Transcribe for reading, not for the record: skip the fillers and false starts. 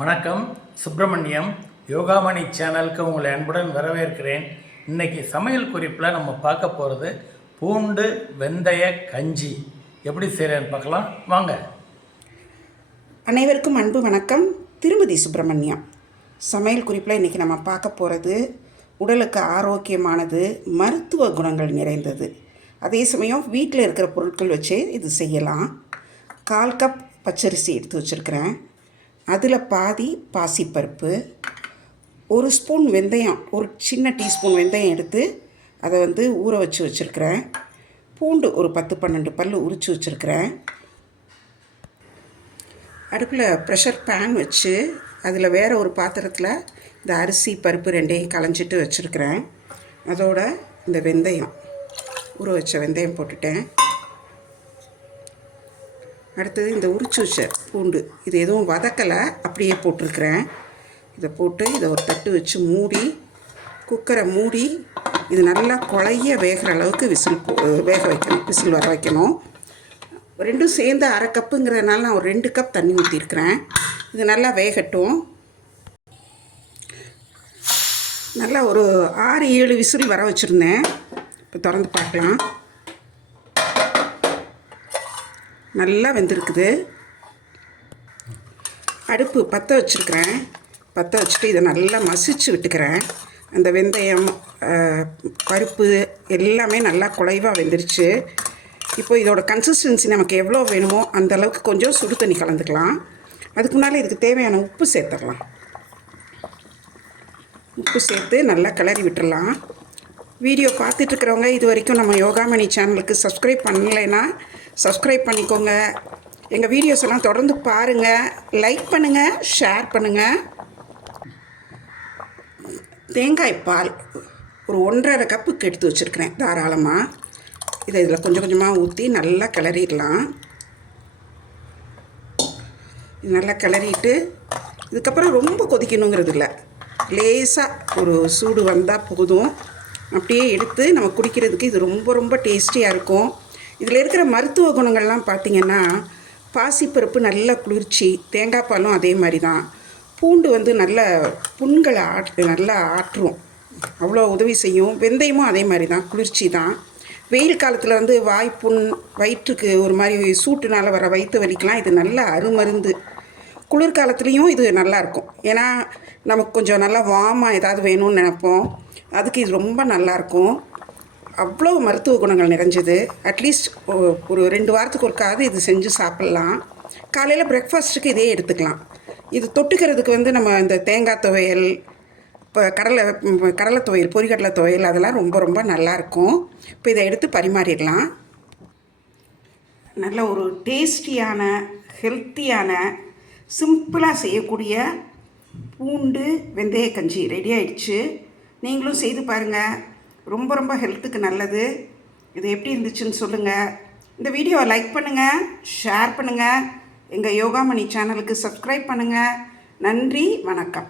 வணக்கம். சுப்பிரமணியம் யோகாமணி சேனலுக்கு உங்களை அன்புடன் வரவேற்கிறேன். இன்றைக்கி சமையல் குறிப்பில் நம்ம பார்க்க போகிறது பூண்டு வெந்தய கஞ்சி எப்படி செய்கிறேன்னு பார்க்கலாம் வாங்க. அனைவருக்கும் அன்பு வணக்கம். திருமதி சுப்பிரமணியம். சமையல் குறிப்பில் இன்றைக்கி நம்ம பார்க்க போகிறது உடலுக்கு ஆரோக்கியமானது, மருத்துவ குணங்கள் நிறைந்தது. அதே சமயம் வீட்டில் இருக்கிற பொருட்கள் வச்சு இது செய்யலாம். 1/4 கப் பச்சரிசி எடுத்து வச்சுருக்கிறேன். அதில் பாதி பாசிப்பருப்பு, 1 ஸ்பூன் வெந்தயம், ஒரு சின்ன டீஸ்பூன் வெந்தயம் எடுத்து அதை ஊற வச்சுருக்கிறேன். பூண்டு ஒரு 10-12 பல் உரித்து வச்சுருக்கிறேன். அடுப்பில் ப்ரெஷர் பேன் வச்சு அதில் வேறு ஒரு பாத்திரத்தில் இந்த அரிசி பருப்பு ரெண்டையும் களைஞ்சிட்டு வச்சுருக்கிறேன். அதோட இந்த வெந்தயம், ஊற வச்ச வெந்தயம் போட்டுட்டேன். அடுத்தது இந்த உரிச்சு வச்ச பூண்டு, இது எதுவும் வதக்கலை, அப்படியே போட்டிருக்கிறேன். இதை போட்டு இதை ஒரு தட்டு வச்சு மூடி, குக்கரை மூடி இது நல்லா குழைய வேகிற அளவுக்கு வேக வைக்கணும், விசில் வர வைக்கணும். ரெண்டும் சேர்ந்து 1/2 கப்புங்கிறதுனால நான் ஒரு 2 கப் தண்ணி ஊற்றிருக்கிறேன். இது நல்லா வேகட்டும். நல்லா ஒரு 6-7 விசில் வர வச்சுருந்தேன். இப்போ திறந்து பார்க்கலாம். நல்லா வெந்திருக்குது. அடுப்பு பற்ற வச்சுருக்கிறேன். பற்ற வச்சுட்டு இதை நல்லா மசிச்சு விட்டுக்கிறேன். அந்த வெந்தயம் பருப்பு எல்லாமே நல்லா குழைவாக வெந்துருச்சு. இப்போ இதோட கன்சிஸ்டன்சி நமக்கு எவ்வளோ வேணுமோ அந்த அளவுக்கு கொஞ்சம் சுடு தண்ணி கலந்துக்கலாம். அதுக்கு முன்னால் இதுக்கு தேவையான உப்பு சேர்த்துடலாம். உப்பு சேர்த்து நல்லா கிளறி விட்டுடலாம். வீடியோ பார்த்துட்ருக்கிறவங்க இது வரைக்கும் நம்ம யோகாமணி சேனலுக்கு சப்ஸ்கிரைப் பண்ணலைன்னா சப்ஸ்கிரைப் பண்ணிக்கோங்க. எங்கள் வீடியோஸ் எல்லாம் தொடர்ந்து பாருங்கள், லைக் பண்ணுங்கள், ஷேர் பண்ணுங்கள். தேங்காய் பால் ஒரு 1.5 கப்புக்கு எடுத்து வச்சுருக்கிறேன் தாராளமாக. இதை இதில் கொஞ்சம் கொஞ்சமாக ஊற்றி நல்லா கிளறிடலாம். நல்லா கிளறிட்டு இதுக்கப்புறம் ரொம்ப கொதிக்கணுங்கிறது இல்லை, லேசாக ஒரு சூடு வந்தால் போதும். அப்படியே எடுத்து நம்ம குடிக்கிறதுக்கு இது ரொம்ப ரொம்ப டேஸ்டியாக இருக்கும். இதில் இருக்கிற மருத்துவ குணங்கள்லாம் பார்த்திங்கன்னா, பாசிப்பருப்பு நல்ல குளிர்ச்சி, தேங்காய் பாலும் அதே மாதிரி தான். பூண்டு நல்ல புண்களை நல்லா ஆற்றும், அவ்வளோ உதவி செய்யும். வெந்தயமும் அதே மாதிரி தான், குளிர்ச்சி தான். வெயில் காலத்தில் வாய்ப்புண், வயிற்றுக்கு ஒரு மாதிரி சூட்டுனால் வர வயிற்று வலிக்கலாம் இது நல்ல அருமருந்து. குளிர்காலத்துலேயும் இது நல்லாயிருக்கும். ஏன்னா நமக்கு கொஞ்சம் நல்லா வார்மாக ஏதாவது வேணும்னு நினைப்போம், அதுக்கு இது ரொம்ப நல்லாயிருக்கும். அவ்வளோ மருத்துவ குணங்கள் நிறைஞ்சது. அட்லீஸ்ட் ஒரு 2 வாரத்துக்கு ஒருக்காவது இது செஞ்சு சாப்பிட்லாம். காலையில் பிரேக்ஃபாஸ்ட்டுக்கு இதே எடுத்துக்கலாம். இது தொட்டுக்கிறதுக்கு நம்ம இந்த தேங்காய் துவையல், இப்போ கடலை துவையல், பொரிக்கடலை துவையல் அதெல்லாம் ரொம்ப ரொம்ப நல்லாயிருக்கும். இப்போ இதை எடுத்து பரிமாறிடலாம். நல்ல ஒரு டேஸ்டியான, ஹெல்த்தியான, சிம்பிளாக செய்யக்கூடிய பூண்டு வெந்தய கஞ்சி ரெடி ஆகிடுச்சு. நீங்களும் செய்து பாருங்கள், ரொம்ப ரொம்ப ஹெல்த்துக்கு நல்லது. இது எப்படி இருந்துச்சுன்னு சொல்லுங்கள். இந்த வீடியோவை லைக் பண்ணுங்கள், ஷேர் பண்ணுங்கள், எங்கள் யோகாமணி சேனலுக்கு சப்ஸ்கிரைப் பண்ணுங்கள். நன்றி, வணக்கம்.